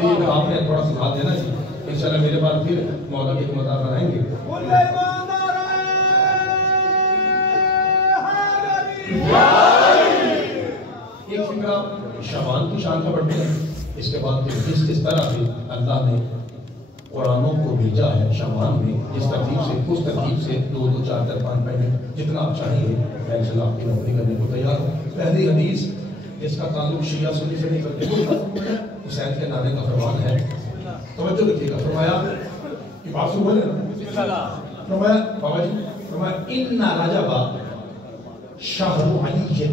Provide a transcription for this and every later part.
इसलिए आपने थोड़ा सा साथ देना जी, इंशाल्लाह मेरे बाद फिर मौला की मदार बनाएंगे। एक फिक्रा शाबान की शान का बढ़ती है, इसके बाद फिर किस तरह से अल्लाह ने कुरानों को भेजा है शाबान में, जिस तरतीब से उस तरतीब से 2 2 4 4 5 5 जितना आप चाहिए मैं इंशाल्लाह आपकी नौकरी करने को तैयार हूँ। पहली हदीस इसका ताल्लुक शिया सुन्नी से नहीं करते, हुसैन के नारे का फरमान है, तवज्जो रखिएगा। फरमाया कि बात सुन बोले ना, फरमाया बाबा जी, फरमाया इन्ना रजबा शहरु अली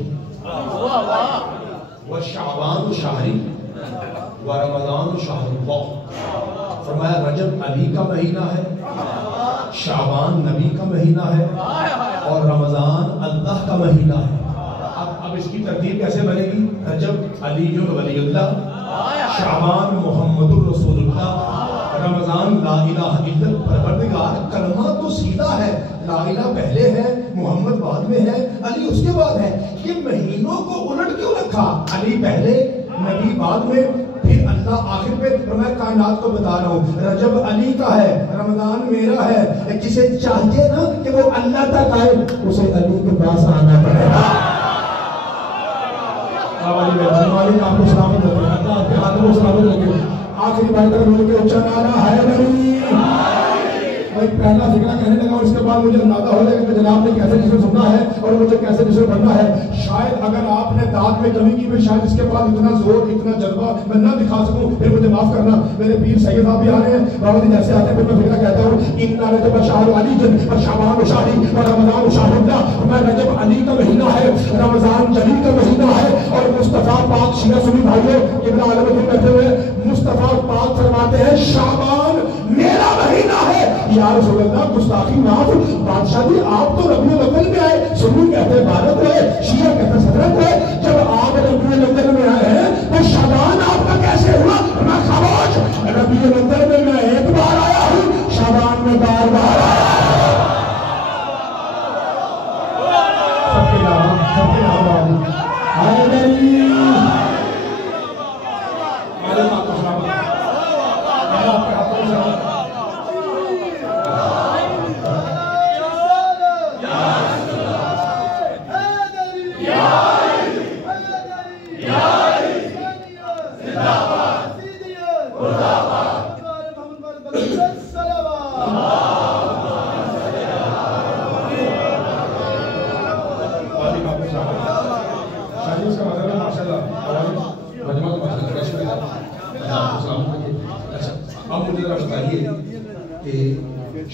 व शाबान शहरी व रमजान शहरुल्लाह। फरमाया रजब अली का महीना है, शाबान नबी का महीना है और रमजान अल्लाह का महीना है। अब इसकी तरतीब कैसे बनेगी? रजब अलीयुल वलीउल्लाह, शाबान मुहम्मदुर रसूलुल्लाह, रमजान ला इलाहा इल्लल्लाह। परवरदिगार कलमा तो सीधा है, ला इलाहा पहले है, मोहम्मद बाद में है, अली उसके बाद है। ये महीनों को उलट क्यों रखा? अली पहले, नबी बाद में, फिर अल्लाह आखिर पे। मैं कायनात को बता रहा हूँ, रजब अली का है, रमजान मेरा है। जिसे चाहिए ना कि वो अल्लाह तक आए, उसे अली के पास आना पड़ेगा। आपको सलामत रखे, अल्लाह आपके हाथों को सलामत रखे। आखिरी बात कर बोल के उच्चा नारा है नहीं। भाई पहला फिक्रा कहने लगा और इसके बाद मुझे अंदाजा हो जाएगा कि जनाब ने कैसे जिसे सुनना है और मुझे कैसे जिसे बनना है। शायद अगर आपने दांत में कमी की, फिर शायद इसके बाद इतना जोर, इतना जज्बा मैं न दिखा सकूं, फिर मुझे माफ करना। मेरे पीर सैयद साहब भी आ रहे हैं, बाबा जी जैसे आते हैं, फिर मैं फिक्रा कहता हूँ इन्ना रजब शहर अली और शाबान शाहरी और रमजान शाहरुल्लाह। मैं रजब अली का महीना है, रमजान जली का महीना है और मुस्तफा पाक शिया सुन्नी भाइयों इब्न आलम में बैठे हुए मुस्तफा पाक फरमाते हैं शाबान मेरा महीना है। या रसूल अल्लाह, गुस्ताखी माफ। बादशाह जी आप तो रबीउल अव्वल में आए, सुन्नी कहते हैं 12 को है, शिया कहते हैं 17 को है। जब आप रबीउल अव्वल में आए हैं तो शाबान आपका कैसे हुआ? मैं खामोश। रबीउल अव्वल में मैं एक बार आया हूँ, शाबान में बार बार आया। सबके नाम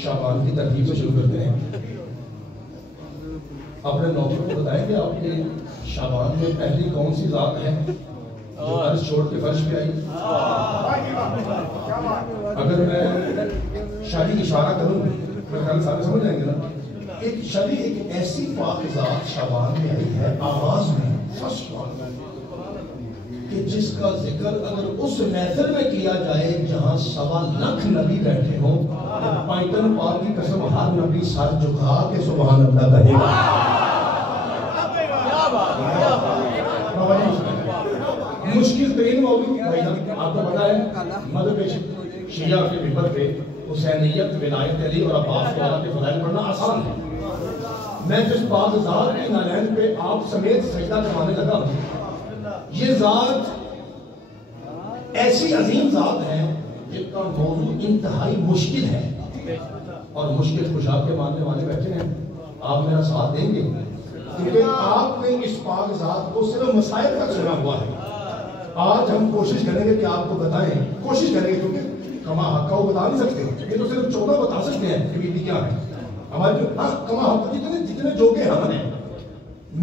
शाबान की तरतीब से शुरू करते हैं। अपने नौकरों को बताएं कि आपके शाबान में पहली कौन सी जात है जो अर्श छोड़ के फर्श पे आई? अगर मैं शादी इशारा करूं, मेरे ख्याल सारे समझ जाएंगे ना। एक शादी एक ऐसी पाक जात शाबान में आई है, आवाज में फर्स्ट कि जिसका जिक्र अगर उस महफिल में किया जाए जहां 1.25 लाख नबी बैठे हों, पाइतन पाक की कसम हर नबी सर झुका के सुभान अल्लाह कहेगा। मुश्किल तरीन मौजूद आपको पता है, मदद शिया के मिंबर पे हुसैनियत, विलायत अली और अब्बास के फज़ाइल पढ़ना आसान है। मैं जिस पाक ज़ात के नारायण पे आप समेत सजदा करवाने लगा हूं, ये जात ऐसी अजीम जात है जिसका मौजू इंतहाई मुश्किल है और मुश्किल कुशा के मानने वाले बैठे हैं। आप मेरा साथ देंगे क्योंकि आपने इस पाक जात को सिर्फ मसाइल तक सुना हुआ है। आज हम कोशिश करेंगे कि आपको बताएं, कोशिश करेंगे क्योंकि कमा हक्का वो बता नहीं सकते, ये तो सिर्फ 14 बता सकते हैं कि बीबी क्या है हमारे जो कमा हक्का जितने जोगे हम हैं।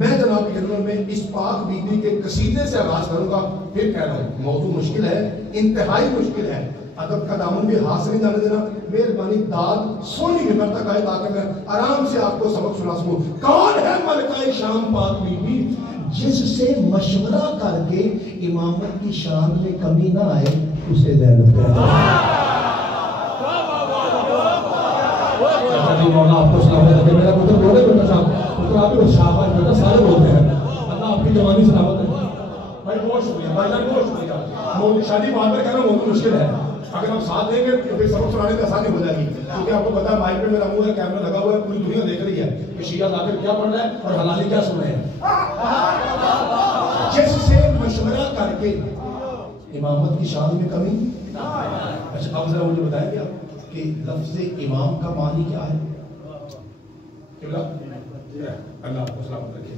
मैं जनाब की खिदमत में इस पाक बीबी के कसीदे से आगाज करूंगा। फिर कह रहा हूँ मौजू मुश्किल है, इंतहाई मुश्किल है। अदब का दामन भी हाथ से नहीं जाने देना। मेहरबानी दाद सोनी मिंबर तक आए ताकि मैं आराम से आपको सबक सुना सकूं। कौन है मलका शाम पाक बीबी जिससे मशवरा करके इमामत की शान में कमी ना आए, उसे ज़ैनब कहते हैं। आपको सलामत रखे। मेरा पुत्र बोले बेटा साहब, पुत्र आप शाबाश बेटा सारे बोलते हैं। अल्लाह आपकी जवानी सलामत रखे। भाई बहुत शुक्रिया भाईजान, बहुत शुक्रिया। मौजूद शादी बात में कहना मौजूद मुश्किल है, अगर हम साथ देंगे तो फिर सबक सुनाने में आसानी हो जाएगी, क्योंकि आपको पता है माइक पे मेरा मुंह है, कैमरा लगा हुआ है, पूरी दुनिया देख रही है कि शिया आखिर क्या पढ़ रहा है और हलाली क्या सुन रहे हैं। जिससे मशवरा करके इमामत की शान में कमी। अच्छा अब जरा मुझे बताएंगे आप कि लफ्ज़ इमाम का मानी क्या है? अल्लाह को सलामत रखे।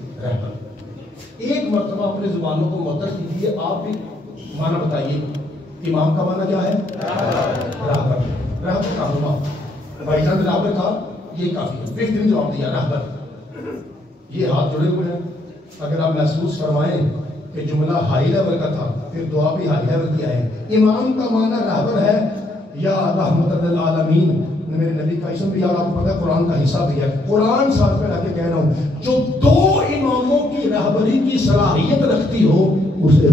एक मर्तबा अपने जुबानों को मुअत्तल कीजिए, आप भी माना बताइए। इमाम का माना क्या है? राहबर। राहबर का हुआ भाईजान राहबर था, ये काफी है। बेहतरीन जवाब दिया राहबर। ये हाथ जुड़े हुए हैं, अगर आप महसूस फरमाएं कि जुमला हाई लेवल का था, फिर दुआ भी हाई लेवल की है। इमाम का माना राहबर है या रहमतुल लिल आलमीन, मेरे नबी का इसम भी, और आपको पता है कुरान का हिस्सा भी है। कुरान साथ पे लाके कह रहा हूं, जो दो इमामों की रहबरी की सलाहियत रखती हो उसे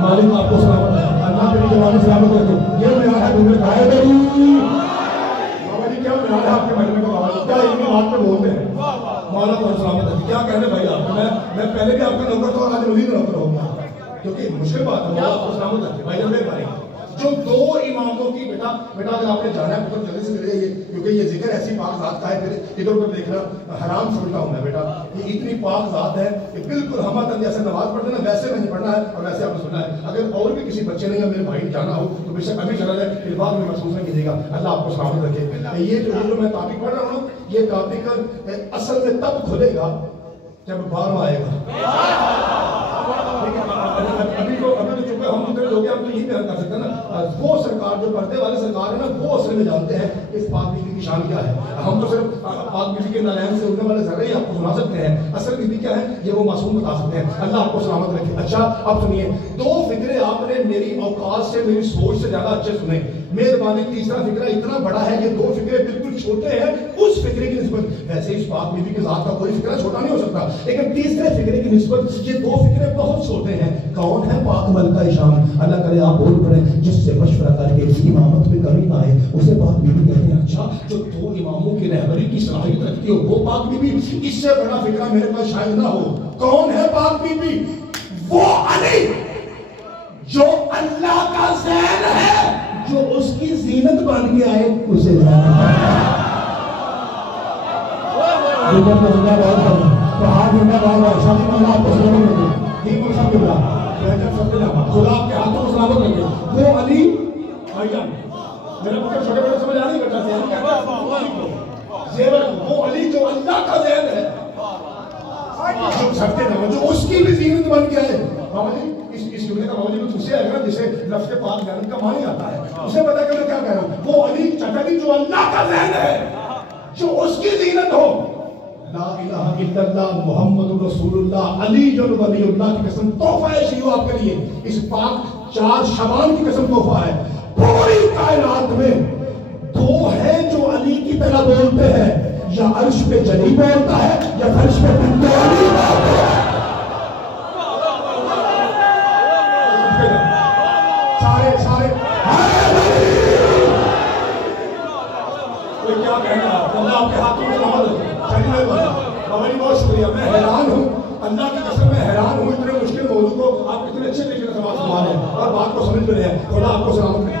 मालिक आपको सलामत है, अल्लाह तेरी जवानी सलामत रखे। ये मेरा है तुम्हें खाए गई बाबा जी, क्या मेरा है आपके मजमे का बाबा जी, क्या इनकी बात पे बोलते हैं? मौला को सलामत है, क्या कहने भाई आपको। मैं पहले भी आपका नौकर था और आज मजीद नौकर होगा, क्योंकि मुश्किल बात है। मौला को सलामत रखे भाई मेरे भाई। जो दो इमामों की बेटा अगर आपने जाना है मतलब जल्दी से मिले, ये क्योंकि ये जिक्र ऐसी पाक ज़ात का है, फिर इधर उधर देखना हराम समझता हूँ मैं बेटा। ये इतनी पाक ज़ात है कि बिल्कुल हम जैसे नमाज पढ़ते ना वैसे नहीं पढ़ना है और वैसे आपने सुनना है। अगर और भी किसी बच्चे ने या मेरे भाई ने जाना हो तो बेशक अभी चला जाए, फिर बाद में महसूस नहीं कीजिएगा। अल्लाह आपको सलामत रखे। ये जो मैं टॉपिक पढ़ रहा हूँ, ये टॉपिक असल में तब खुलेगा जब बार आएगा। अभी तो चुके हम तो लोग हम तो यही बयान कर सकते हैं ना, वो सरकार जो पर्दे वाली सरकार है ना, वो असल में जानते हैं इस पाक बीबी की शान क्या है। हम तो सिर्फ पाक बीबी के नालैन से उड़ने वाले जर्रे ही आपको सुना सकते हैं, असल बीबी क्या है ये वो मासूम बता सकते हैं। अल्लाह आपको सलामत रखे। अच्छा अब सुनिए, दो फिक्रे आपने मेरी औकात से, मेरी सोच से ज्यादा अच्छे सुने। मेहरबानी तीसरा फिक्रा इतना बड़ा है, ये दो फिक्रे बिल्कुल छोटे हैं उस फिक्रे की निस्बत। वैसे इस पाक बीबी के साथ का कोई फिक्रा छोटा नहीं हो सकता, लेकिन तीसरे फिक्रे की निस्बत ये दो फिक्रे बहुत छोटे हैं। कौन है पाक मलका इशाम? अल्लाह करे आप बोल पड़े, जिससे मशवरा करके इमामत में कमी ना आए उसे पाक बीबी कहते हैं। अच्छा जो दो इमामों की रहबरी की सलाहियत रखती हो वो पाक बीबी, इससे बड़ा फिक्रा मेरे पास शायद ना हो। कौन है पाक बीबी? वो अली जो अल्लाह का ज़ैन है, जो उसकी जीनत बन के आए उसे खुदा आपके हाथों को सलामत रखे। वो अली भाईजान मेरे पुत्र छोटे बड़े समझ आ नहीं बेटा जेवर, वो अली जो अल्लाह का ज़ैन है, जो सबके नाम जो उसकी भी जीनत बन के आए। बाबा जी इस जुमले का बाबा जी कुछ उसे आएगा ना जिसे लफ्ज़ पाक ज़ैन का मानी आता है, उसे पता कि मैं क्या कह रहा हूँ। वो अली चटनी जो अल्लाह का ज़ैन है, जो उसकी जीनत हो। ला इलाहा इल्लल्लाह मुहम्मदुर रसूलुल्लाह अली जल वलीउल्लाह की कसम तोहफा है शियो आपके लिए। इस पाक 4 शबान की कसम तोहफा है। पूरी कायनात में दो हैं जो अली की तरह बोलते हैं, या अर्श पे जली बोलता है या फर्श पे बिंदु अली बोलता है। सारे सारे कोई क्या कहना, अल्लाह आपके हाथों में सलामत है। बाबा जी बहुत शुक्रिया, मैं हैरान हूँ, अल्लाह की कसम मैं हैरान हूँ, इतने मुश्किल मौजूद को आप कितने अच्छे तरीके से समाज संभाल रहे हैं और बात को समझ रहे हैं। खुदा आपको सलामत रखे।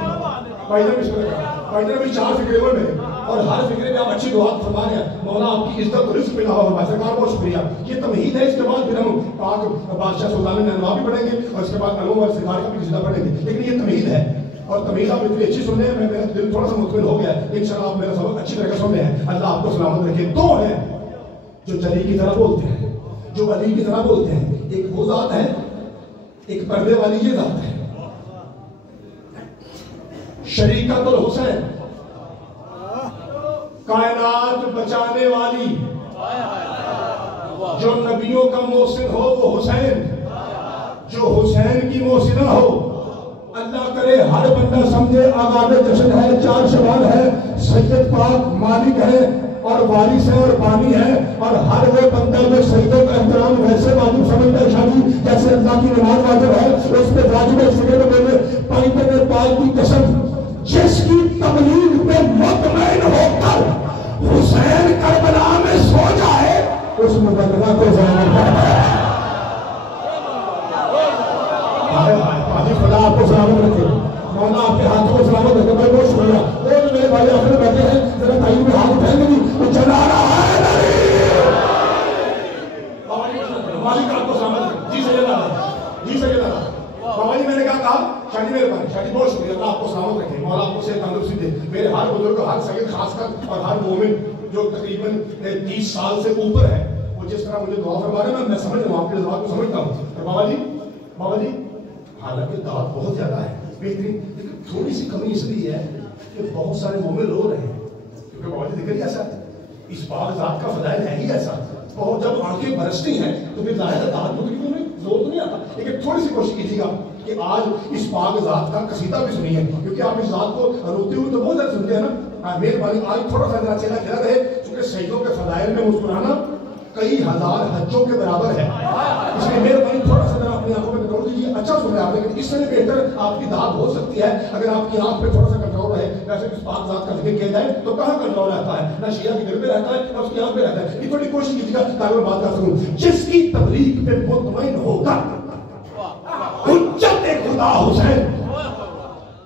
भाईजान भी 4 फिक्रे हुए मेरे, और हर फिक्रे में आप अच्छी दुआ फरमा रहे हैं। मौला आपकी इज्जत और रिज़्क़ मिला हो। सरकार बहुत शुक्रिया। ये तमहीद है। इसके बाद फिर हम पाक बादशाह सुल्तान ननवा भी पढ़ेंगे और इसके बाद नमो और सरकार का भी जिंदा पढ़ेंगे, लेकिन ये तमहीद है और तमीज़ आप इतनी अच्छी सुन रहे हैं, मेरा दिल थोड़ा सा मुतमिन हो गया। इंशाअल्लाह आप मेरा सबक अच्छी तरह सुन रहे हैं। अल्लाह आपको सलामत रखे। दो हैं जो जली की तरह बोलते हैं, जो अली की तरह बोलते हैं। एक वो जात है, एक पर्दे वाली ये जात है। शरीकतुल हुसैन, कायनात बचाने वाली, जो नबियों का मोहसिन हो वो हुसैन, जो हुसैन की मोहसिना हो। अल्लाह करे हर बंदा समझे आगाज़ जश्न है, 4 शबान है, सैयद पाक मालिक है और वारिस है और बानी है, और हर वो बंदा में सईदों का एहतराम वैसे वाजिब समझता है शादी जैसे अल्लाह की नमाज वाजिब है, उस पे वाजिब है। इसलिए तो मैंने पैगंबर पाक की कसम, जिसकी तबलीग पे मुतमईन होकर हुसैन करबला में सो जाए मालिक आपको सलामत। जी सैयद जी सैयद बाबा जी मैंने कहा शादी मेरे पास शादी बहुत शुक्रिया, अल्लाह आपको सलामत रखे, मौला आपको सेहत तंदुरुस्ती दे। मेरे हर बुजुर्ग हर सैयद खासकर और हर मोमिन जो तकरीबन 30 साल से ऊपर है वो जिस तरह मुझे दुआ फरमा रहे हैं मैं समझ रहा हूँ, आपके जज्बात को समझता हूँ। और बाबा जी हालांकि दावत बहुत ज्यादा है बेहतरीन, लेकिन थोड़ी सी कमी इसलिए है कि बहुत सारे मोमिन रो रहे हैं, क्योंकि बाबा जी देखिए ऐसा इस बागजात का फजाइल है ही ऐसा, और जब आंखें बरसती हैं तो फिर जाहिर है दावत में जोर तो नहीं आता, लेकिन थोड़ी सी कोशिश कीजिएगा कि आज इस बागजात का कसीदा भी सुनिए, क्योंकि आप इस जात को रोते हुए तो बहुत ज्यादा सुनते हैं ना। मेहरबानी आज थोड़ा सा जरा चेहरा खिला रहे, क्योंकि शहीदों के फजाइल में मुस्कुराना कई हजार हज्जों के बराबर है, इसलिए मेहरबानी थोड़ा सा जरा अपनी आंखों में कंट्रोल कीजिए। अच्छा सुन रहे आप, लेकिन इससे बेहतर आपकी दाद हो सकती है अगर आपकी आंख पे थोड़ा सा कंट्रोल रहे। वैसे इस बागजात का जिक्र किया जाए तो कहाँ कंट्रोल रहता है, ना शिया के दिल पे रहता है ना उसकी आंख पे रहता है। ये थोड़ी कोशिश कीजिएगा ताकि मैं बात कर सकूं। जिसकी तबलीग पे मुतमईन होगा हुज्जत खुदा हुसैन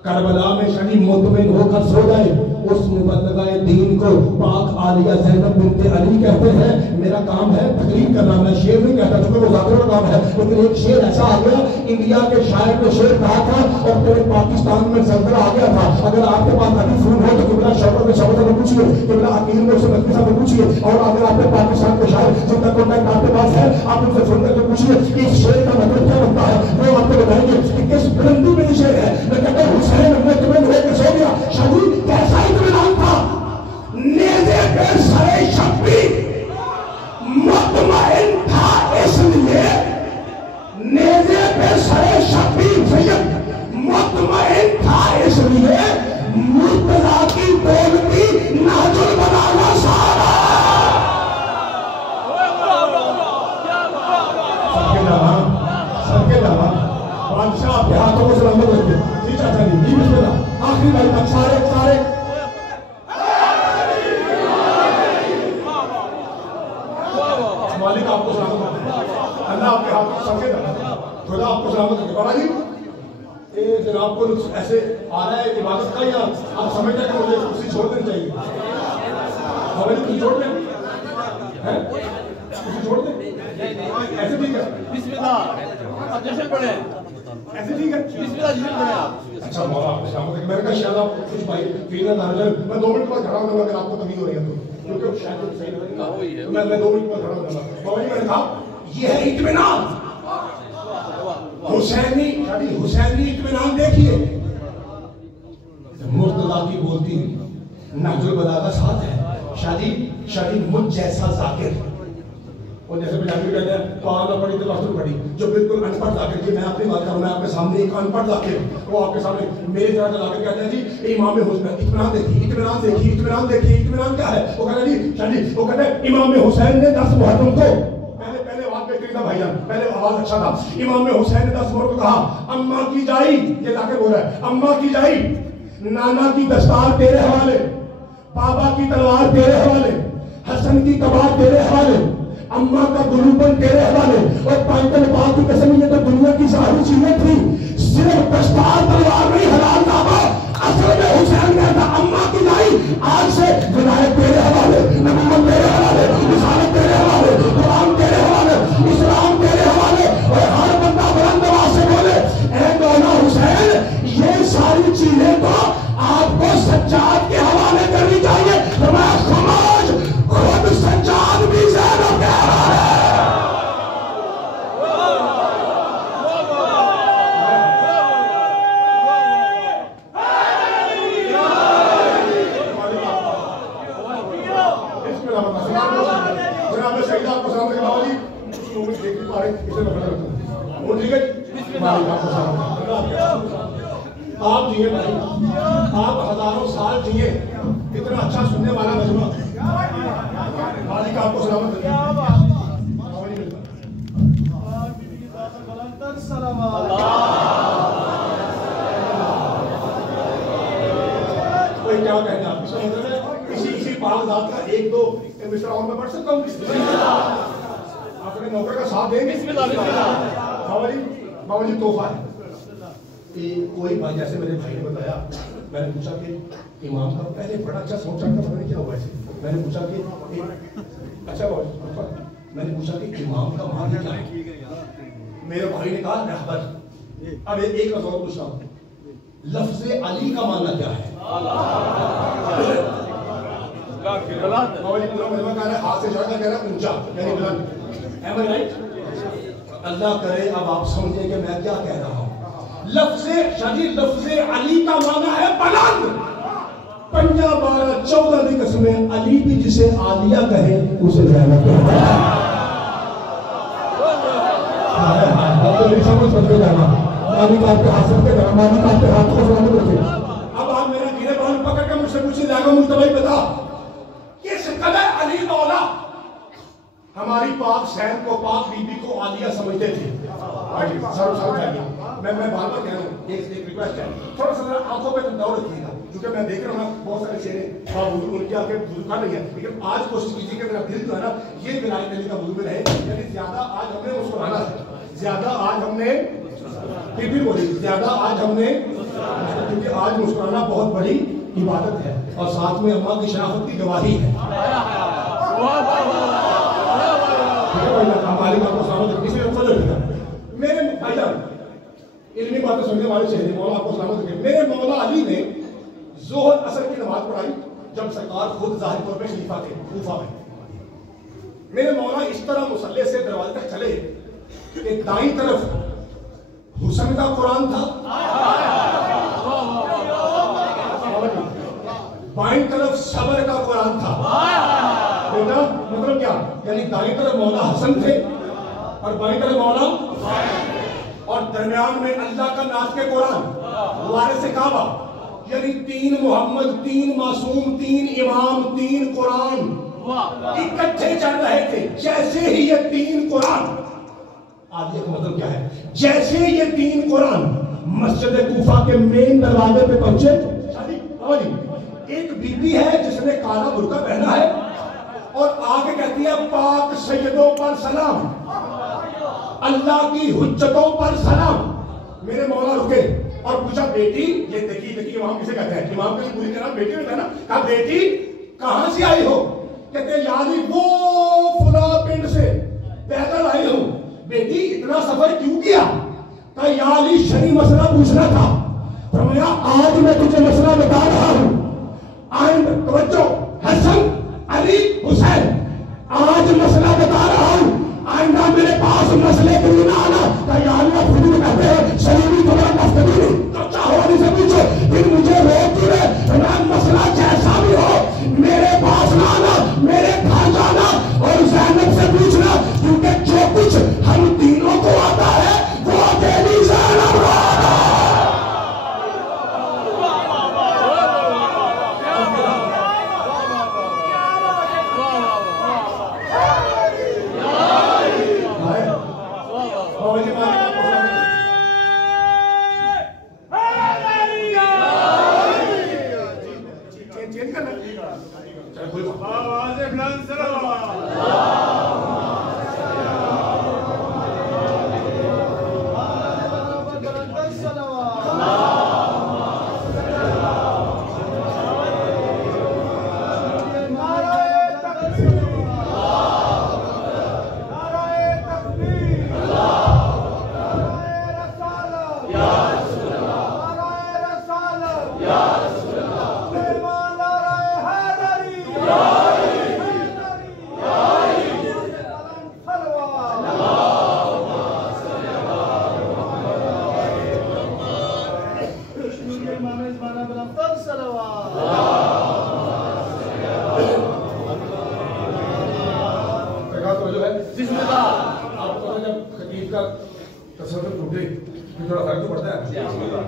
करबला में शनी मुतमईन होकर सो गए, उस मुबल्लिगाए दीन को पाक आलिया ज़ैनब बिन्ते अली कहते हैं। मेरा काम है तकरीर करना, मैं शेर नहीं कहता क्योंकि वो ज़ाकिर का काम है, लेकिन एक शेर ऐसा आ गया, इंडिया के शायर ने शेर कहा था और तेरे पाकिस्तान में ज़लज़ला आ गया था। अगर आपके पास अभी फोन हो तो किबला शौकत में शौकत में पूछिए, किबला अकील में उससे नकवी साहब में पूछिए, और अगर आपके पाकिस्तान के शायर जिनका कॉन्टैक्ट आपके पास है आप उनसे फोन करके पूछिए कि इस शेर का मतलब क्या बनता है, वो आपको बताएंगे कि किस बुलंदी में शेर है। मैं कहता हूँ हुसैन मुतमईन होकर सो गया, शादी कैसा इत्मीनान था, नेज़े पे सरे शब्बीर मुतमईन था, इसलिए नेज़े पे सरे शब्बीर सैयद मुतमईन था, इसलिए मुर्तजा की बोलती नाजुल बनाना सारा। सबके दवा बादशाह आपके हाथों को सलामत रखे। जी चाचा जी, जी बिस्मिल्लाह, आखिरी बार तक सारे मालिक आपको सलामत रखे, अल्लाह आपके हाथ को सबके खुदा आपको सलामत रखे। बाबा जी ये जनाब को ऐसे आ रहा है इबादत का, या आप समझते हैं कि मुझे कुर्सी छोड़ देनी चाहिए? बाबा जी कुर्सी छोड़ दें, कुर्सी छोड़ दें, ऐसे ठीक है? बिस्मिल्लाह जश्न पढ़े, ऐसे ठीक है? बिस्मिल्लाह जश्न पढ़े आप। अच्छा मौला आपको सलामत रखे। मैंने कहा शायद आप कुछ भाई फील ना कर, मैं 2 मिनट बाद खड़ा होऊंगा अगर आपको तकलीफ हो रही है तो, क्योंकि शायद सही नहीं, मैं 2 मिनट बाद खड़ा होऊंगा। बाबा जी मैंने कहा ये है इत्मीनान, हुसैनी शादी हुसैनी इत्मीनान। देखिए मुर्तजा की बोलती नाजुल बलागा साथ है, शादी मुझ जैसा जाकिर, और जैसे पंजाबी कहते हैं पाल न पड़ी तो कस्तूर पड़ी, जो बिल्कुल अनपढ़ जाकिर, जी मैं अपनी बात करूं, मैं आपके सामने एक अनपढ़ जाकिर, वो आपके सामने मेरी तरह का जाकिर कहते हैं जी इमाम हुसैन इत्मीनान देखिए, इत्मीनान देखिए, इत्मीनान देखिए, इत्मीनान क्या है? वो कहते हैं जी शादी, वो कहते हैं इमाम हुसैन ने 10 मुहर्रम को, पहले आवाज बेहतरीन था भाईजान, पहले आवाज अच्छा था, इमाम हुसैन ने 10 मुहर्रम को कहा अम्मा की जाई, ये जाकिर बोल रहा है, अम्मा की जाई, नाना की दस्तार तेरे हवाले, बाबा की तलवार तेरे हवाले, हसन की कबार तेरे हवाले, अम्मा का गुलूबन तेरे हवाले, और पैंतल बात की कसम ये तो दुनिया की सारी चीजें थी, सिर्फ दस्तार तलवार नहीं हलाल दावा, असल में हुसैन ने था अम्मा की जाई, आज से विलायत तेरे हवाले, नबूवत तेरे हवाले, रिसालत तेरे हवाले, कुरान तेरे हवाले, इस्लाम तेरे हवाले, और हर बंदा बुलंद आवाज से बोले ऐ मौला हुसैन, ये सारी चीजें तो आपको सज्जाद के हवाले करनी चाहिए। तो मैं समाज खुद सज्जाद भी ज़ैनब के हवाले। आप जिए भाई, आप हजारों साल जिए, इतना अच्छा सुनने वाला मजमा, मालिक आपको सलामत रखे। कोई क्या कहते हैं आप, इसी पागजात का 1-2 मिसरा और मैं पढ़ सकता हूँ, अपने नौकर का साथ देंगे। बाबा जी तोहफा है। कोई भाई, जैसे मेरे भाई ने बताया, मैंने पूछा कि इमाम का पहले बड़ा अच्छा साउंड ट्रैक था, पता नहीं क्या हुआ ऐसे, मैंने पूछा कि अच्छा मैंने पूछा कि इमाम का माना क्या है? मेरे भाई ने कहा रहबर। अब एक और पूछता हूं, लफ्ज़ अली का माना क्या है? हाथ से चढ़कर कह रहा ऊंचा, यानी बुलंद। Am I right? अल्लाह करे अब आप समझे कि मैं क्या कह रहा हूं। लफ्ज़े अली का माना है बुलंद। 15, 12, 14 की कसमें अली भी जिसे आलिया कहे उसे ज़ैनब कहते हैं। समझ सकते जाना मानी का आपके हाथ सकते जाना मानी का आपके हाथ को सलामत रखे। अब आप मेरा गिरे बाल पकड़ के मुझसे पूछे जाएगा मुस्तफा बता किस कदर अली मौला हमारी पाक सैन को पाक बीबी को आलिया समझते थे। मैं बार बार कह रहा हूँ, एक रिक्वेस्ट है, थोड़ा सा आंखों पे दौड़ रखिएगा क्योंकि मैं देख रहा हूँ बहुत सारे चेहरे उनके आगे बुजुर्ग नहीं है, लेकिन आज कोशिश कीजिए कि मेरा दिल जो है ना ये विलायत अली का बुजुर्ग रहे। यानी ज्यादा आज हमने मुस्कुराना है, ज्यादा आज हमने बोली ज्यादा आज हमने, क्योंकि आज मुस्कुराना बहुत बड़ी इबादत है और साथ में अम्मा की शराफत की गवाही है। हमारी बात को सलामत मेरे भाईजान इल्मी बातें सुनने वाले चेहरे मौला आपको सलामत रखे। मेरे मौला अली ने जोहर असर की नमाज पढ़ाई जब सरकार खुद जाहिर तौर पे खलीफा थे कूफा में। मेरे मौला इस तरह मुसल्ले से दरवाजे तक चले कि दाईं तरफ हुसन का कुरान था, बाईं तरफ सबर का कुरान था। बेटा मतलब क्या, यानी दाईं तरफ मौला हसन थे और बाईं तरफ मौला, और दरमियान में अल्लाह का नाज के कुरान वारिस काबा, यानी 3 मोहम्मद, 3 मासूम, 3 इमाम, 3 कुरान इकट्ठे चल रहे थे। जैसे ही ये 3 कुरान, आलिया का मतलब क्या है, जैसे ये 3 कुरान मस्जिद कूफा के मेन दरवाजे पे पहुंचे, एक बीबी है जिसने काला बुर्का पहना है और आगे कहती है पाक सैयदों पर सलाम, अल्लाह की हुज्जतों पर सलाम। मेरे मौला रुके और पूछा बेटी, ये देखिए इमाम किसे कहते हैं, इमाम का पूरी तरह बेटी होता है ना। कहा बेटी कहां से आई हो? कहते यानी वो फुला पिंड से पैदल आई हूं। बेटी इतना सफर क्यों किया? कहा याली शरी मसला पूछना था। फरमाया आज मैं तुझे मसला बता रहा हूं। आइंद तवज्जो, हसन अली हुसैन, आज मसला बता रहा हूं, आइंदा मेरे पास मसले के लिए ना आना। खुद कहते हैं शरीरी थोड़ा मस्तूरी तो चाहो से पूछो, फिर मुझे रोक दे मसला जैसा भी हो मेरे पास ना आना, मेरे घर जाना और ज़ैनब से पूछना, क्योंकि जो कुछ हम तीनों को आता है वो अकेली ज़ैनब को आता है।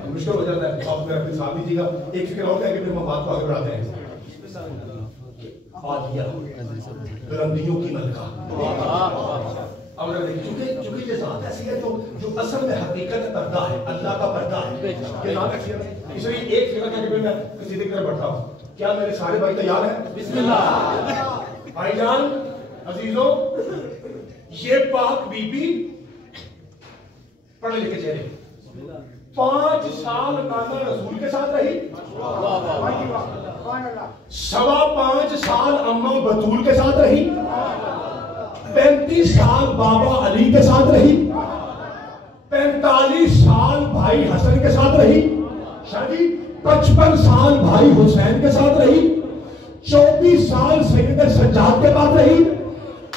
मुश्किल हो जाता है, आप मेरा अपने साथ दीजिएगा। एक सेकंड और कह के फिर हम बात को आगे बढ़ाते हैं। बुलंदियों की मलका, अब चूंकि ये ज़ात ऐसी है जो असल में हकीकत पर्दा है, अल्लाह का पर्दा है, ये ज़ात ऐसी है। इसलिए एक सेकंड कह के फिर मैं सीधे की तरफ बढ़ता हूँ। क्या मेरे सारे भाई तैयार हैं? बिस्मिल्लाह। भाईजान अजीजों, ये पाक बीबी पढ़े लिखे चेहरे 5 साल नाना रसूल के साथ रही, 5.25 साल अम्मा बतूल के साथ रही, 35 साल बाबा अली के साथ रही, 45 साल भाई हसन के साथ रही, शादी 55 साल भाई हुसैन के साथ रही, 24 साल सैयद सज्जाद के बाद रही,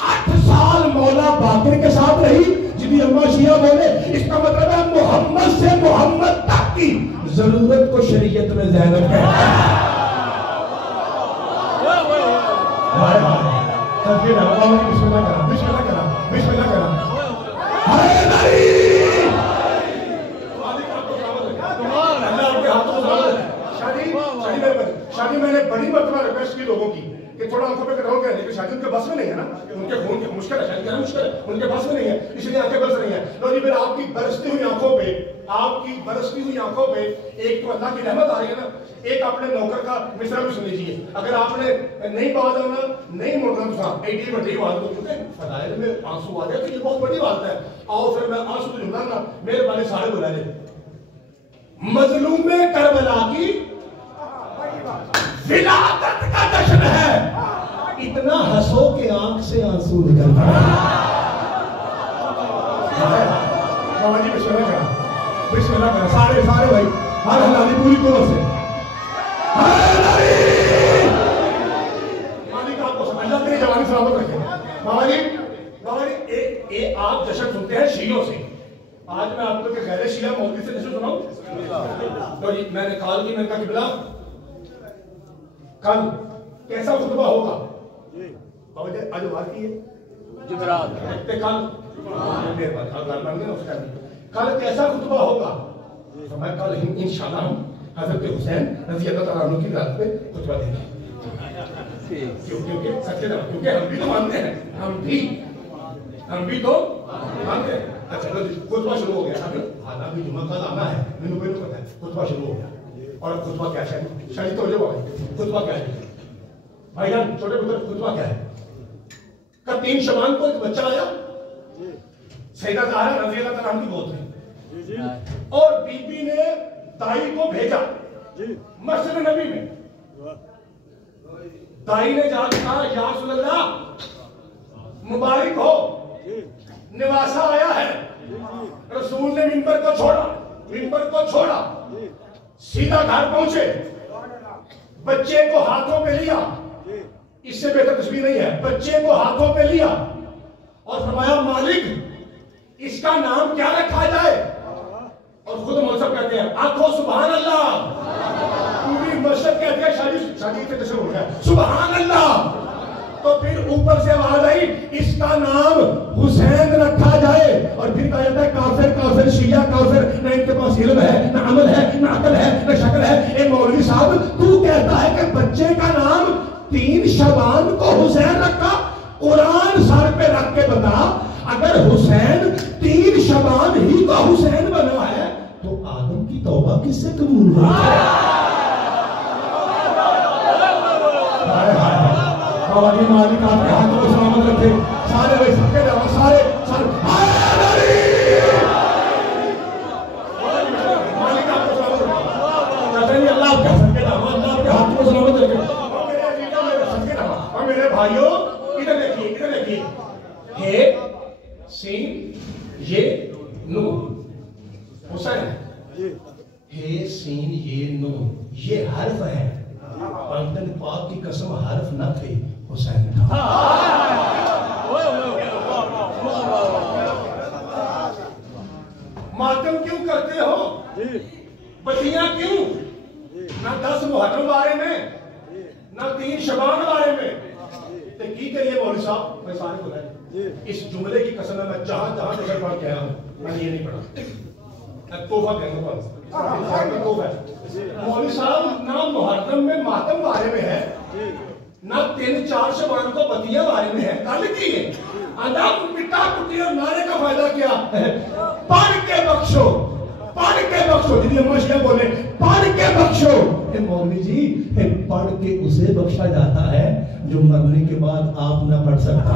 8 साल मौला बाकिर के साथ रही, जिन्हें अम्मा शिया बोले। इसका मतलब है मोहम्मद से मोहम्मद तक की जरूरत को शरीयत में ज़ैनब कहते हैं। बिस्मिल्लाह करा, बिस्मिल्लाह करा, बिस्मिल्लाह करा। शादी मैंने बड़ी मरतबा रिक्वेस्ट की लोगों की कि थोड़ा आंखों पे करो क्या, लेकिन शादी उनके बस में नहीं है ना, उनके खून की मुश्किल है, शादी करना मुश्किल है, उनके बस में नहीं है, इसलिए आंखें बरस रही हैं। लो जी, फिर आपकी बरसती हुई आंखों पे, आपकी बरसती हुई आंखों पे एक तो अल्लाह की रहमत आ रही है ना, एक अपने नौकर का मिसरा भी सुन लीजिए। अगर आपने नहीं बात आना, नहीं मुड़ना, एडी बड़ी बात होती है, फदाइल में आंसू आ जाए तो ये बहुत बड़ी बात है। आओ फिर मैं आंसू तो जुमला ना मेरे वाले सारे बुला ले। मजलूम में करबला की विलादत का जश्न है, इतना हंसो के आंख से आंसू निकल पड़ा। बिस्मिल्लाह करा, बिस्मिल्लाह करा, सारे सारे भाई, हर हलाली पूरी कोर से मालिक आपको अल्लाह तेरी जवानी सलामत रखे। बाबा जी आप जश्न सुनते हैं शीयों से, आज मैं आपको के गैर शिया मौलवी से जश्न सुनाऊं। तो जी मैंने कॉल की, मैंने कहा कि बिला कल कैसा खुतबा होगा? बाबा जी आज बात की है जुमेरात कल कैसा खुतबा होगा? तो मैं कल इंशाल्लाह हम हजरत हुसैन रज़ी अल्लाह तआला अन्हु की रात पे खुतबा देंगे। क्योंकि सच्चे ना, क्योंकि हम भी तो मानते हैं, हम भी तो मानते हैं। अच्छा खुतबा शुरू हो गया, अभी जुम्मा कल आना है, मैंने कोई पता है, खुतबा शुरू हो गया। और खुतबा क्या है? शायद तो हो खुतबा क्या है भाईजान, छोटे पुत्र, खुतबा क्या है? कल 3 शबान को एक बच्चा आया, सैयदा ज़हरा रज़ी अल्लाह तआला अन्हा की गोद में, और बीबी ने दाई को भेजा मस्जिद नबी में। दाई ने जाकर कहा या रसूल अल्लाह मुबारक हो, निवासा आया है। रसूल ने मिंबर को छोड़ा, सीधा घर पहुंचे, बच्चे को हाथों पे लिया, इससे बेहतर तस्वीर नहीं है, बच्चे को हाथों पे लिया और फरमाया मालिक इसका नाम क्या रखा जाए? और खुद मौसम कहते हैं आखो सुभान अल्लाह, पूरी मस्जिद कहती है शादी के जश्न हो गया सुभान अल्लाह। तो फिर ऊपर से आवाज आई इसका नाम हुसैन रखा जाए। और फिर कहा जाता है काफिर शिया काफिर, न इनके पास इल्म है, न अमल है, न अकल है, न शक्ल है। ए मौलवी साहब, तू कहता है कि बच्चे का नाम 3 शबान को हुसैन रखा, कुरान सर पे रख के बता, अगर हुसैन 3 शबान ही का हुसैन बना है तो आदम की तौबा किससे कबूल हुई? मालिक आपके हाथों को सलामत रखे। सारे भाई सबके दवा, सारे मालिक आपको सलामत रखे। अल्लाह आपके सबके दवा, अल्लाह आपके हाथों को सलामत रखे। और मेरे भाइयों इधर देखिए, हे सीन ये नून हुसैन, हे सीन ये नून ये हर्फ है। पंतन पाक की कसम हर्फ न थे, हुसैन था। मातम क्यों करते हो? बतियां क्यों? ना 10 मुहर्रम बारे में, ना 3 शबान बारे में। तो की करिए मौलवी साहब, मैं सारे को इस जुमले की कसम मैं जहां जहां पढ़ के आया हूं, मैंने ये नहीं पढ़ा। तोहफा देंगे मौलवी साहब, ना मुहर्रम में मातम बारे में है, ना 3-4 शबान को बतिया बारे में है। कल की है अदब पिटा कुटी और नारे का फायदा क्या? पढ़ के बख्शो, जिन्हें मशिया बोले पढ़ के बख्शो। मौलवी जी, पढ़ के उसे बख्शा जाता है जो मरने के बाद आप ना पढ़ सकते।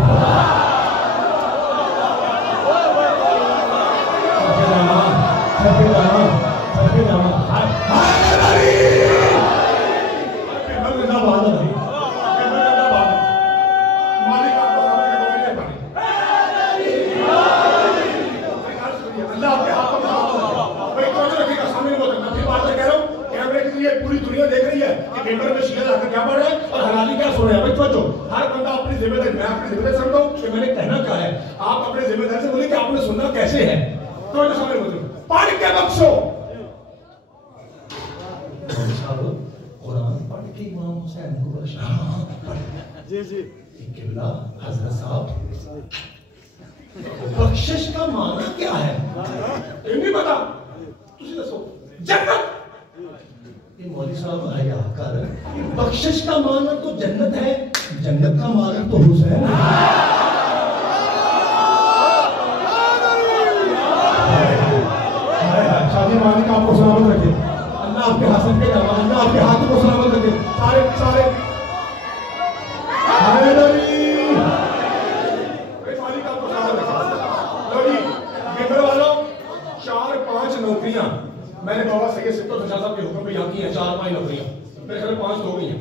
कैसे है तो समझ पढ़ के बख्शो। कुरान पढ़ के इमाम हुसैन को बख्शा। जी जी किबला हजरत साहब बख्शिश का माना क्या है? नहीं पता, तुझे दसो। जन्नत। ये मौलवी साहब आया कर, बख्शिश का माना तो जन्नत है, जन्नत का माना तो हुसैन है। शादी मालिक आपको सलामत रखे, अल्लाह आपके हाथ के जमा, अल्लाह आपके हाथ को सलामत रखे। सारे सारे मालिक आपको सलामत रखे। 4-5 नौकरियां मैंने बाबा सैयद सिद्दीक हुसैन साहब के हुक्म पे यहाँ की है। 4-5 नौकरियां मेरे ख्याल 5 तो हो गई हैं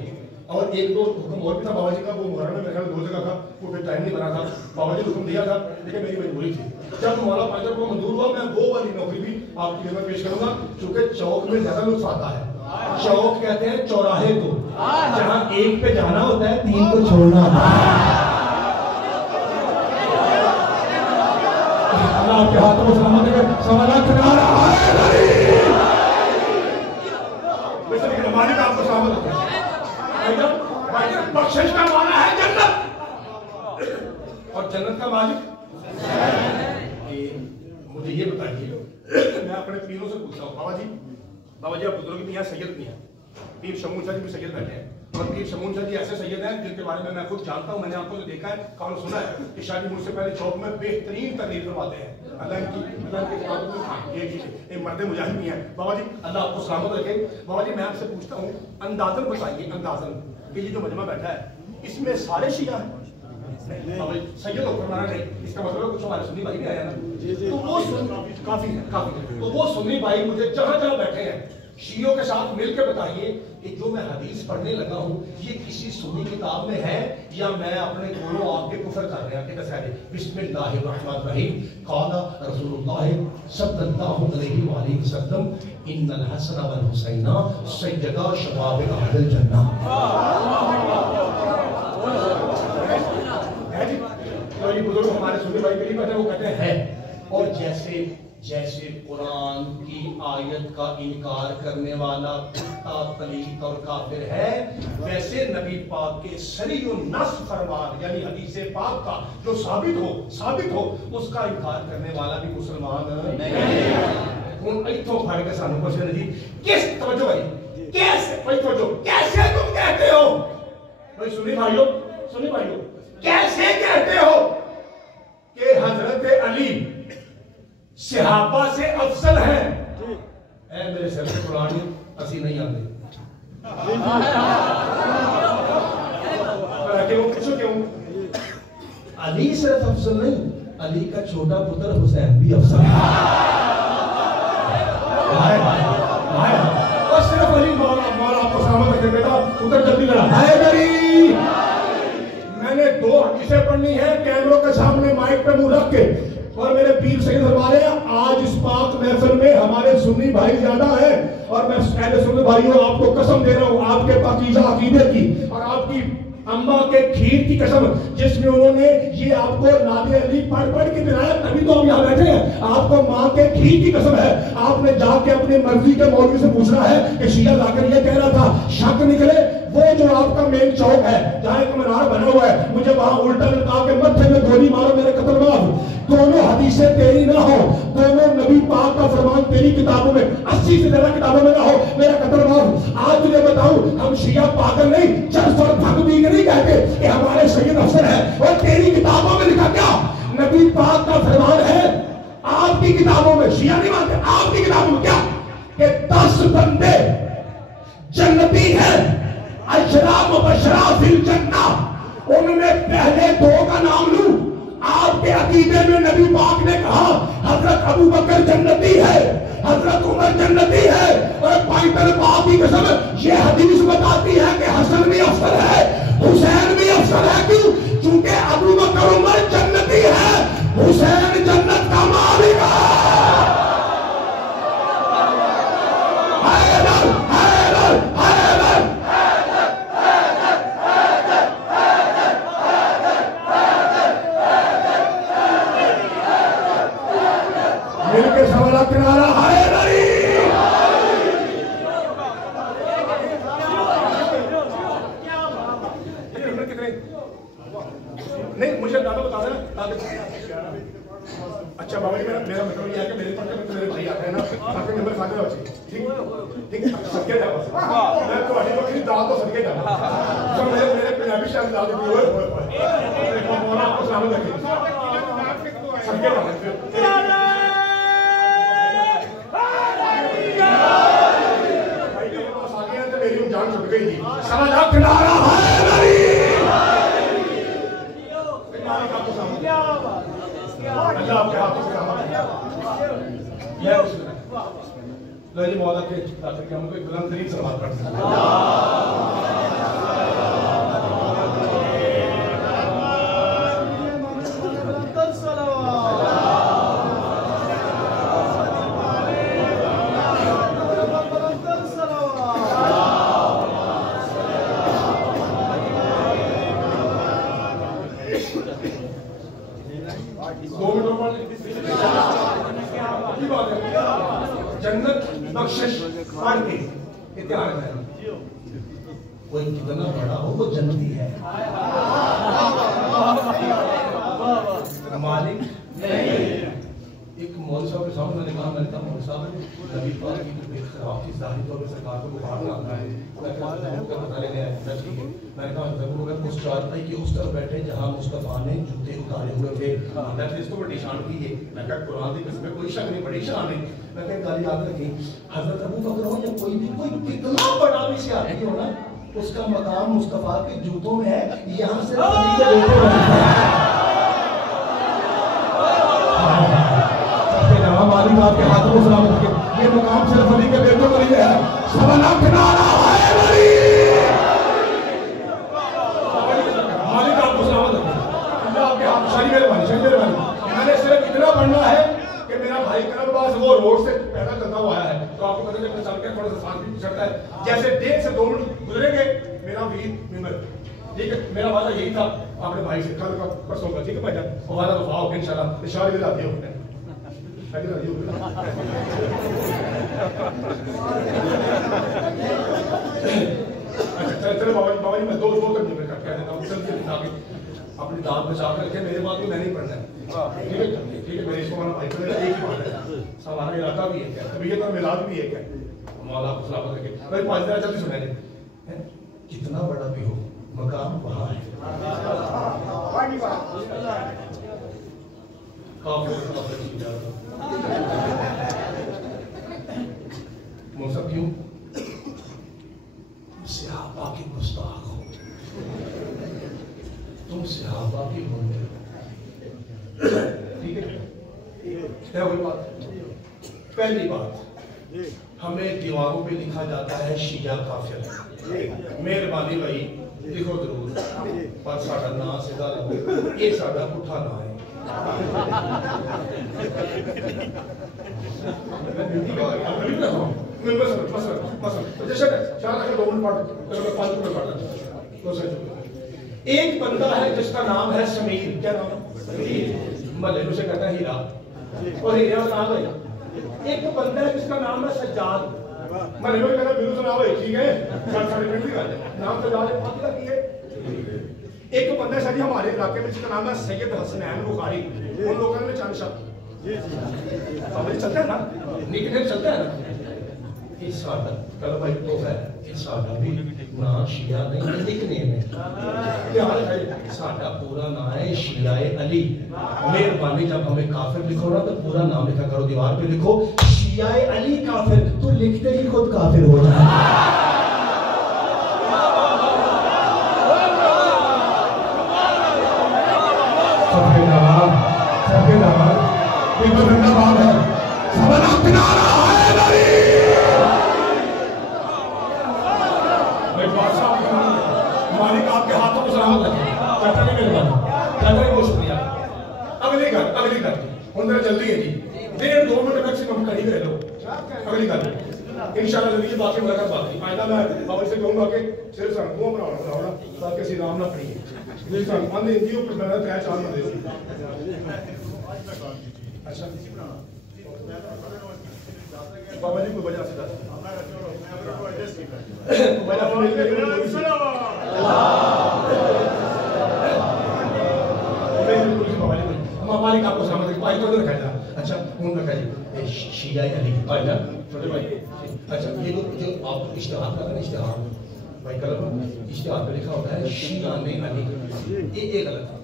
और 1-2 हुक्म और भी था बाबा जी का, वो मुहर्रम में मेरे ख्याल 2 जगह था, वो फिर टाइम नहीं बना था। बाबा जी ने हुक्म दिया था लेकिन मेरी मजबूरी थी। जब मौला पांचर को मंजूर हुआ मैं वो वाली नौकरी भी आपकी खिदमत पेश करूंगा, क्योंकि चौक में ज्यादा लुत्फ आता है। चौक कहते हैं चौराहे को, जहाँ 1 पे जाना होता है 3 को छोड़ना होता है। आपके हाथों में सलामत है। सवाल खड़ा रहा है मालिक आपको सलामत है। बख्शिश का माना है जन्नत और जन्नत का मालिक। मुझे ये बताइए, मैं अपने पीरों से पूछता हूँ, बाबा जी आप बुजुर्ग भी हैं, सैयद भी हैं, पीर शमून शाह जी भी सैयद बैठे हैं और पीर शमून शाह जी ऐसे सैयद हैं जिनके बारे में मैं खुद जानता हूँ, मैंने आपको जो देखा है, कौन सुना है कि शादी मुझसे पहले चौक में बेहतरीन तकरीर करवाते हैं। अल्लाह के किताबों ये मर्द मुजाहिद भी हैं। बाबा जी अल्लाह आपको सलामत रखे। बाबा जी मैं आपसे पूछता हूँ, अंदाजन बताइए, अंदाजन कि ये जो मजमा बैठा है इसमें सारे शिया हैं? सैयद हुक्मरान है, इसका मतलब कुछ हमारे सुन्नी भाई भी आया ना, तो वो काफी है, तो वो सुन्नी भाई मुझे जहां जहां बैठे हैं शियों के साथ मिलकर बताइए कि जो मैं हदीस पढ़ने लगा हूँ ये किसी सुन्नी किताब में है या मैं अपने दोनों आपके कुफर कर रहे हैं। दे बिस्मिल्लाहिर्रहमानिर्रहीम क़ाला रसूलुल्लाह सल्लल्लाहु अलैहि वसल्लम इन्नल हसन वल हुसैना सय्यदा शबाब अहलिल जन्नह। तो ये बुजुर्ग हमारे सुन्नी भाई के लिए कहते हैं, वो कहते हैं और जैसे जैसे कुरान की आयत का इनकार करने वाला कुत्ता पलीत और काफिर है, वैसे नबी पाक के सरीउ नस फरमान यानी हदीस पाक का जो साबित हो उसका इनकार करने वाला भी मुसलमान नहीं। उन इथों फड़ के सानू क्वेश्चन जी किस तवज्जो भाई कैसे भाई तवज्जो कैसे तुम कहते हो भाई सुनी भाइयों कैसे कहते हो कि हजरत अली सहाबा से अफजल है? ऐ मेरे सिर से कुरान असी नहीं आते क्यों? अली सिर्फ अफजल नहीं, अली का छोटा पुत्र हुसैन भी अफजल है। और सिर्फ अली मौला आपको सलामत रखे बेटा, उधर जल्दी लड़ा है मेरी। मैंने 2 हदीसें पढ़नी है कैमरों के सामने माइक पे मुंह रख के, और मेरे पीर सैयद फरमाने आज इस पाक महफिल में हमारे सुन्नी भाई ज्यादा है और मैं कहते सुन्नी भाइयों आपको कसम दे रहा हूँ आपके पाकीज़ा अकीदे की और आपकी अम्मा के खीर की कसम, जिसमें उन्होंने ये आपको नादे अली पढ़ के दिलाया, तभी तो हम यहाँ बैठे हैं। आपको माँ के खीर की कसम है, आपने जाके अपनी मर्जी के मौलवी से पूछना है कि शिया जाकर ये कह रहा था, शक निकले वो जो आपका मेन चौक है जहाँ एक मीनार बना हुआ है, मुझे वहां उल्टा लटका के मत्थे में गोली मारो मेरे कत्ल माफ। दोनों हदीसें तेरी ना हो, दोनों नबी पाक का फरमान तेरी किताबों में 80 से ज्यादा किताबों में ना हो, मेरा कत्ल माफ। आज तुझे बताऊं हम शिया पागल नहीं, चर्च और भगवी नहीं कहते कि हमारे सैयद अफसर है, और तेरी किताबों में लिखा क्या? नबी पाक का फरमान है, आपकी किताबों में, शिया नहीं मानते, आपकी किताबों में क्या कि 10 बंदे जन्नती है, अशरा मुबशरा फिल जन्नह। उनमें पहले 2 का नाम लूं, आपके अकीदे में नबी पाक ने कहा हजरत अबू बकर जन्नती है, हजरत उमर जन्नती है, और पाइतर बाप की कसम ये हदीस बताती है कि हसन भी अफसर है, हुसैन भी अफसर है। क्यों? चूंकि अबू बकर उमर जन्नती है, हुसैन जन्नत का मालिक है। मिलके सवाल किनारा है नहीं। नहीं मुझे दादा बता देना। अच्छा बाबा जी मेरा मतलब ये है कि मेरे पास मेरे भाई आते हैं ना आपके नंबर खाते हो ठीक ठीक सबके जा बस मैं तो अभी बकरी दाल तो सबके जा जो मेरे पंजाबी शायद दाल दी हुए देखो मोना आपको सामने रखिए सबके जा भाई के पास आ गए तो मेरी जान छूट गई थी समझ किनारा है नहीं। अल्लाह आपके हाथों से लो जी मौला के ताकि हम कोई बुलंद तरीन सवाल पढ़ सकते जन्नत बख्शिश पढ़ के इतिहास है कोई कितना बड़ा हो वो जन्नती है मालिक नहीं। एक मौलवी साहब के सामने मैंने कहा मौलवी साहब नबी पाक की तबीयत खराब थी जाहिर तौर पर सरकार को बुखार आता है मैंने कहा जरूर उस चारपाई के उस तरफ बैठे जहां मुस्तफा ने जूते उतारे हुए थे मैंने इसको बड़ी शान की है मैं कहा कुरान की इसमें कोई शक नहीं बड़ी शान है मैं कहा गाली याद रखी हजरत अबू बकर हो या कोई भी कोई कितना बड़ा भी सियासी हो ना उसका मकाम मुस्तफा के जूतों में है यहाँ से मालिक आपके हाथों में सलामत रखे ये मकाम सिर्फ अली के बेटों का नहीं है सवाल किनारा है नहीं। मालिक आपको सलामत रखे अल्लाह आपके हाथ शाही मेरे भाई मैंने सिर्फ इतना पढ़ना है कि मेरा भाई करम पास वो रोड से पैदल चलता हुआ आया है तो आपको पता चलता चल के थोड़ा सा सांस भी चढ़ता है जैसे 1.5 से 2 मिनट गुजरेंगे मेरा वीर मिम्बर ठीक है मेरा वादा यही था अपने भाई से कल का परसों का ठीक है भाई और वादा तो होगा इंशाल्लाह इशारे भी लाते होते हैं अच्छा चलो बाबा जी मैं दो कर कह देता हूँ ताकि अपनी दाल बचा कर रखे मेरे बात में मैंने ही पढ़ना है ठीक है मेरे इसको भाई को एक ही बात है हमारा इलाका भी एक है तबीयत और मिलाद भी एक है मौला आपको सलामत रखे भाई 5 दिन जल्दी सुनेंगे कितना बड़ा भी हो मकाम वहाँ है मौसम क्यों सहाबा की गुस्ताख हो तुम सहाबा की बोलते हो ठीक है वही बात पहली बात हमें दीवारों पे लिखा जाता है शिया काफिर मेहरबानी भाई लिखो जरूर पर साडा ना सीधा लिखो ये साडा पुठा ना है एक बंदा है जिसका नाम है समीर क्या नाम मल्ले उसे कहता है हीरा और हीरा का नाम है एक बंदा है जिसका नाम है सज्जाद मल्ले में कहता बिल्कुल सुना हुआ ठीक है नाम सज्जाद है एक बंदा है हमारे इलाके में जिसका नाम है सैयद हसनैन बुखारी उन लोगों ने चांद शाह चलता है ना निकनेम चलता है ना इस सादा कल भाई तो है इस सादा भी ना शिया नहीं निकनेम है क्या है सादा पूरा नाम है शियाए अली मेहरबानी जब हमें काफिर लिखो ना तो पूरा नाम लिखा करो दीवार पे लिखो शियाए अली काफिर तो लिखते ही खुद काफिर हो जाए मालिक आपके हाथों में सलामत रखे चाचा ने मेहरबानी चाचा ने बहुत शुक्रिया अगली गल हम जल्दी है जी 1.5-2 मिनट मैक्सिमम कहीं रह लो अगली गल इंशाल्लाह जल्दी बाकी मुलाकात बात आइंदा मैं बाबा से कहूंगा कि सिर्फ सड़कों बनाओ ताकि सी नाम ना पड़ी जी सर मान लीजिए ऊपर बना 3-4 बंदे अच्छा बाबा जी कोई वजह से दस मालिक आपको समझ भाई तो रखा था। अच्छा कौन रखा जी? शिया अली भाई ना छोटे भाई। अच्छा ये जो आप इश्तिहार कर रहे हैं, इश्तिहार भाई कलम इश्तिहार पे लिखा होता है शिया ने अली, ये गलत है,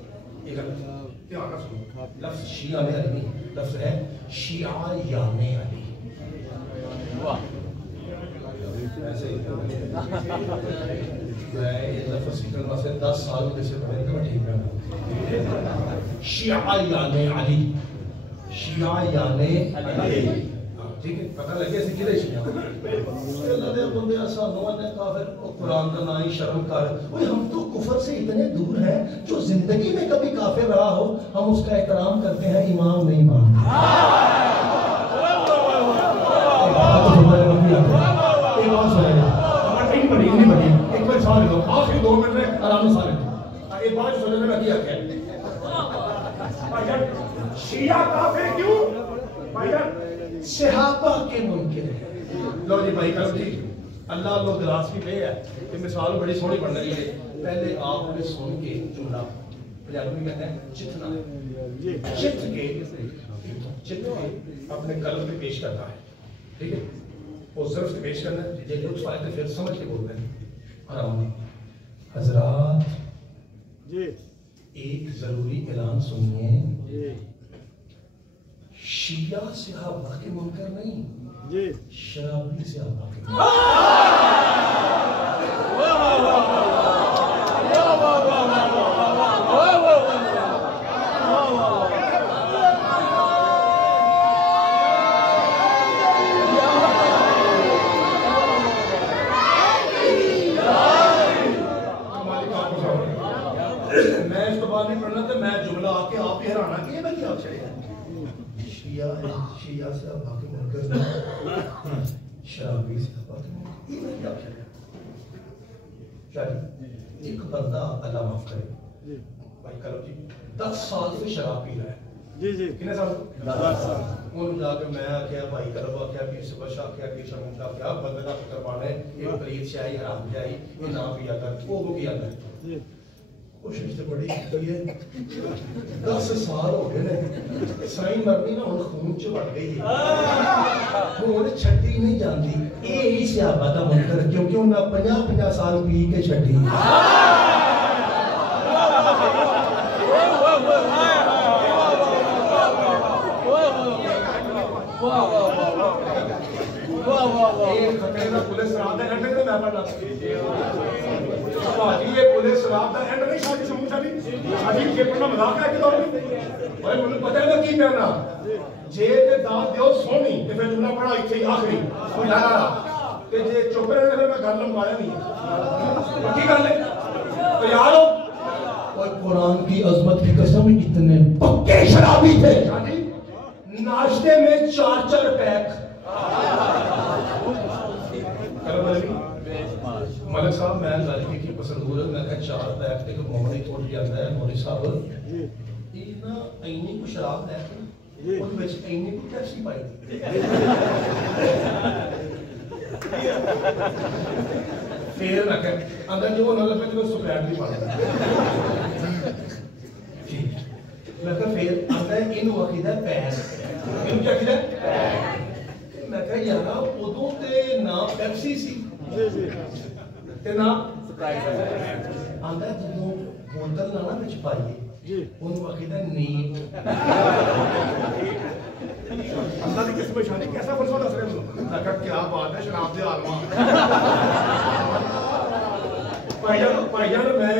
ये गलत है। ध्यान से सुनो, लफ्ज शिया ने अली लफ्ज है शिया याने अली। वाह ऐसे मैं ये लफ्ज सीखने वास्ते 10 साल से पढ़े तो मैं ठीक है। शिया याने अली, शिया याने अली, ठीक है पता लगे सीखी दे शिया अल्लाह दे बंदे सानू ने काफिर कुरान का ना ही शर्म कर। ओए हम तो कुफर से इतने दूर हैं, जो जिंदगी में कभी काफिर रहा हो हम उसका एहतराम करते हैं, इमाम नहीं मानते। एक बार सारे दो आखिरी 2 मिनट में आराम से सारे एक बात समझने में क्या क्या शिया काफिर क्यों भाईजान? सहाबा के मुनकिर है। लो जी भाई करो जी, अल्लाह लो दराज की पे है कि मिसाल बड़ी सोहनी बन रही है। पहले आपने सुन के जुमला पंजाबी में कहते हैं चितना, चित के अपने कलम पे पेश करना है, ठीक है? वो ज़र्फ़ से पेश करना है, जैसे कुछ फायदे फिर समझ के बोलते हैं आराम से। हजरात जी एक जरूरी ऐलान सुनिए, शिया सहाबा के मुनकर नहीं जी, शराबी सहाबा के मैं इस तो बात नहीं पढ़ना तो मैं जुमला आके आप ही हराना कि मैं क्या चढ़िया शिया से बाकी मुनकर शराबी से बाकी ये मैं क्या चढ़िया। चलिए एक बंदा अल्लाह माफ करे भाई करो जी 10 साल से शराब पी रहा है जी जी कितने साल? 10 साल। उन जाके मैं क्या भाई करो क्या कि सुबह शाह क्या कि शर्म का क्या बंदे का फिक्र पाना है एक प्रीत से आई हराम जाई ये ना पिया कर वो किया कर जी कोशिश तो बड़ी की है। 10 साल हो गए ने साई मरनी ना हुन खून च वड़ गई है, हुन छड्डी नहीं जाती। ये ही सहाबा दा मुनकर क्योंकि उन्हें 50 साल पी के छड्डी। पुलिस रात का एंड नहीं मैं पढ़ना ये पुलिस रात का एंड नहीं शादी समूह शादी शादी ये पढ़ना मजाक है कि भाई मुझे पता है ना की करना जे ते दाद दियो सोनी ते फिर जुमला पढ़ा इथे आखिरी कोई लगा कि जे चुप रहे फिर मैं गल लंबाया नहीं पक्की गल है तो यार और कुरान की अजमत की कसम इतने पक्के शराबी थे नाश्ते में 4 पैक। मलिक साहब मैं गल की पसंद हो मैं 4 पैक एक मोहनी थोड़ी जाता है मौली साहब ये ना इन्नी को शराब लैके उस विच इन्नी को टैक्सी पाई फिर मैं अंदर जो ना लगे तो स्प्राइट भी पाता मैं फिर अंदर इन वकीदा पैर इन क्या किया मैं कह यार उदों ते ना पेप्सी सी ते ना स्प्राइट आंदा ਜਦੋਂ बोतल ना ਵਿੱਚ ਪਾਈਏ ਉਹਨੂੰ ਵਕੀਦਾ ਨੀਮ अंदर की किस्म शादी कैसा फलसफा दस रहे हो लगा क्या बात है शराब दे आलमा भाईजान मैं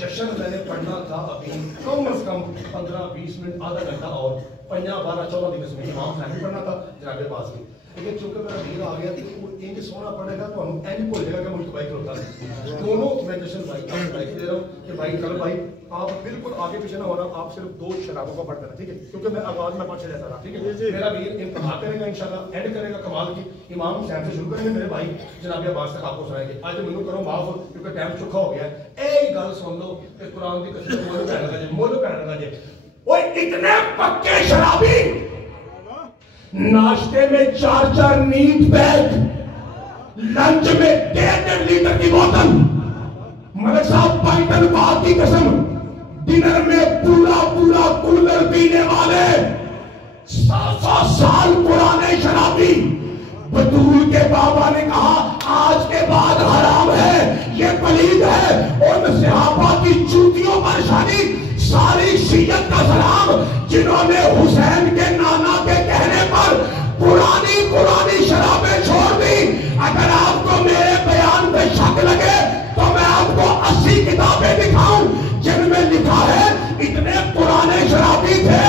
जश्न मैंने पढ़ना था अभी कम से कम 15-20 मिनट आधा घंटा और 5-12-14 की किस्म इमाम साहब पढ़ना था जनाबे पास में लेकिन चूंकि मेरा वीर आ गया तो इंज सोना पड़ेगा तो हम एंड भूल जाएगा कि मुझे बाइक होता है दोनों मैं जश्न भाई को बाइक दे रहा हूँ कि भाई कल भाई आप बिल्कुल आगे पीछे ना होना आप सिर्फ 2 शराबों का पढ़ देना ठीक है क्योंकि मैं आवाज में पहुंच जाता रहा ठीक है मेरा वीर इंतहा करेगा इंशाल्लाह एंड करेगा कमाल की इमाम हुसैन से शुरू करेंगे मेरे भाई जनाब अब्बास तक आपको सुनाएंगे आज मैनू करो माफ क्योंकि टाइम चुका हो गया ए गल सुन लो कि कुरान की कसम मुल्ल पहन लगा जे ओए इतने पक्के शराबी नाश्ते में 4-4 नीट बैग, लंच में 1.5 लीटर की बोतल, मलिक साहब पाइटन बात की कसम, डिनर में पूरा पूरा कूलर पीने वाले 100 साल पुराने शराबी। बतूल के बाबा ने कहा आज के बाद हराम है, ये पलीद है। उन सहाबा की जूतियों पर शादी सारी शियत का सलाम, जिन्होंने हुसैन के नाना के कहने पर पुरानी पुरानी शराबें छोड़ दी। अगर आपको मेरे बयान पे शक लगे तो मैं आपको 80 किताबें दिखाऊं जिनमें लिखा है इतने पुराने शराबी थे